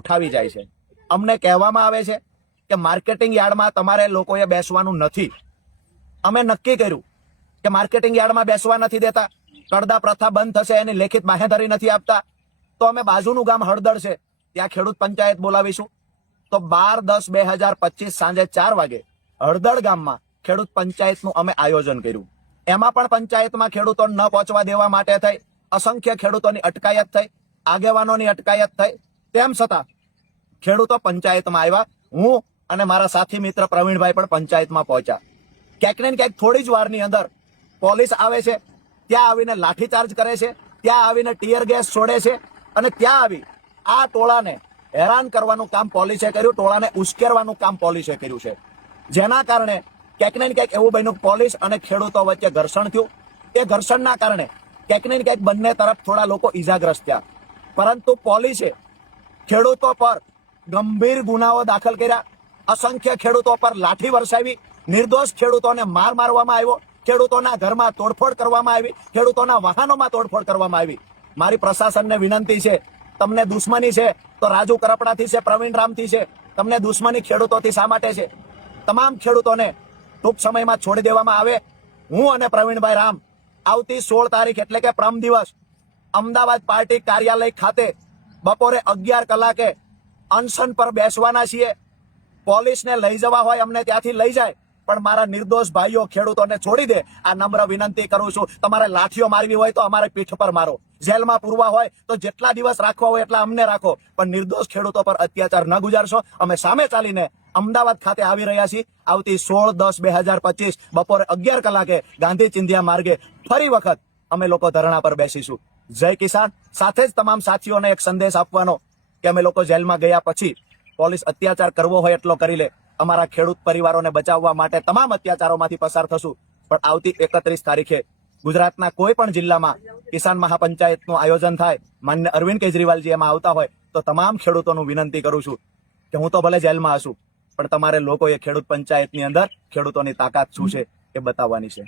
ઉઠાવી જાય છે। અમને કહેવામાં આવે છે કે માર્કેટિંગ યાર્ડમાં તમારે લોકોએ બેસવાનું નથી। અમે નક્કી કર્યું કે માર્કેટિંગ યાર્ડમાં બેસવા નથી દેતા, કડદા પ્રથા બંધ થશે એની લેખિત બાહેંધરી નથી આપતા, તો અમે બાજુનું ગામ હળદળ છે ત્યાં ખેડૂત પંચાયત બોલાવીશું। તો 12-10-2025 સાંજે 4 વાગે હળદળ ગામમાં ખેડૂત પંચાયતનું અમે આયોજન કર્યું। એમાં પણ પંચાયતમાં ખેડૂતોને ન પહોંચવા દેવા માટે થઈ અસંખ્ય ખેડૂતોની અટકાયત થઈ, આગેવાનોની અટકાયત થઈ, તેમ છતાં ખેડૂતો પંચાયતમાં આવ્યા। હું અને મારા સાથી મિત્ર પ્રવીણભાઈ પણ પંચાયતમાં પહોંચ્યા। ક્યાંક ને ક્યાંક થોડી જ વારની અંદર પોલીસ આવે છે, ત્યાં આવીને લાઠીચાર્જ કરે છે, ત્યાં આવીને ટીયર ગેસ છોડે છે અને ત્યાં આવી આ ટોળાને હેરાન કરવાનું કામ પોલીસે કર્યું, ટોળાને ઉશ્કેરવાનું કામ પોલીસે કર્યું છે। જેના કારણે ક્યાંક ને ક્યાંક એવું બન્યું પોલીસ અને ખેડૂતો વચ્ચે ઘર્ષણ થયું। એ ઘર્ષણના કારણે ક્યાંક ને ક્યાંક બંને તરફ થોડા લોકો ઈજાગ્રસ્ત થયા, પરંતુ પોલીસે ખેડૂતો પર ગંભીર ગુનાઓ દાખલ કર્યા, અસંખ્ય ખેડૂતો પર લાઠી વરસાવી, નિર્દોષ ખેડૂતોને મારવામાં આવ્યો, ખેડૂતોના ઘરમાં તોડફોડ કરવામાં આવી, ખેડૂતોના વાહનોમાં તોડફોડ કરવામાં આવી। મારી પ્રશાસનને વિનંતી છે, તમને દુશ્મની છે તો રાજુ કરપડાથી છે, પ્રવીણ રામથી છે, તમને દુશ્મની ખેડૂતોથી શા માટે છે? તમામ ખેડૂતોને ટૂંક સમયમાં છોડી દેવામાં આવે। હું અને પ્રવીણભાઈ રામ આવતી 16 તારીખ એટલે કે પરમ દિવસ અમદાવાદ પાર્ટી કાર્યાલય ખાતે બપોરે 11 કલાકે અનશન પર બેસવાના છીએ। પોલીસને લઈ જવા હોય અમને ત્યાંથી લઈ જાય, પણ મારા નિર્દોષ ભાઈઓ ખેડૂતોને છોડી દે, આ નમ્ર વિનંતી કરું છું। તમારે લાઠીઓ મારવી હોય તો અમારે પીઠ પર મારો, જેલમાં પૂરવા હોય તો જેટલા દિવસ રાખવા હોય એટલા અમને રાખો, પણ નિર્દોષ ખેડૂતો પર અત્યાચાર ન ગુજારશો। અમે સામે ચાલીને અમદાવાદ ખાતે આવી રહ્યા છીએ। આવતી 16-10-2025 બપોરે 11 કલાકે ગાંધી ચિંધ્યા માર્ગે ફરી વખત અમે લોકો ધરણા પર બેસીશું। જય કિસાન। સાથે જ તમામ સાથીઓને એક સંદેશ આપવાનો કે અમે લોકો જેલમાં ગયા પછી પોલીસ અત્યાચાર કરવો હોય એટલો કરી લે, અમારા ખેડૂત પરિવારોને બચાવવા માટે તમામ અત્યાચારોમાંથી પસાર થશું। પણ આવતી 31 તારીખે ગુજરાતના કોઈ પણ જિલ્લામાં કિસાન મહાપંચાયતનું આયોજન થાય, માન્ય અરવિંદ કેજરીવાલજી એમાં આવતા હોય તો તમામ ખેડૂતોનું વિનંતી કરું છું કે હું તો ભલે જેલમાં હશું, પણ તમારે લોકોએ ખેડૂત પંચાયતની અંદર ખેડૂતોની તાકાત શું છે એ બતાવવાની છે।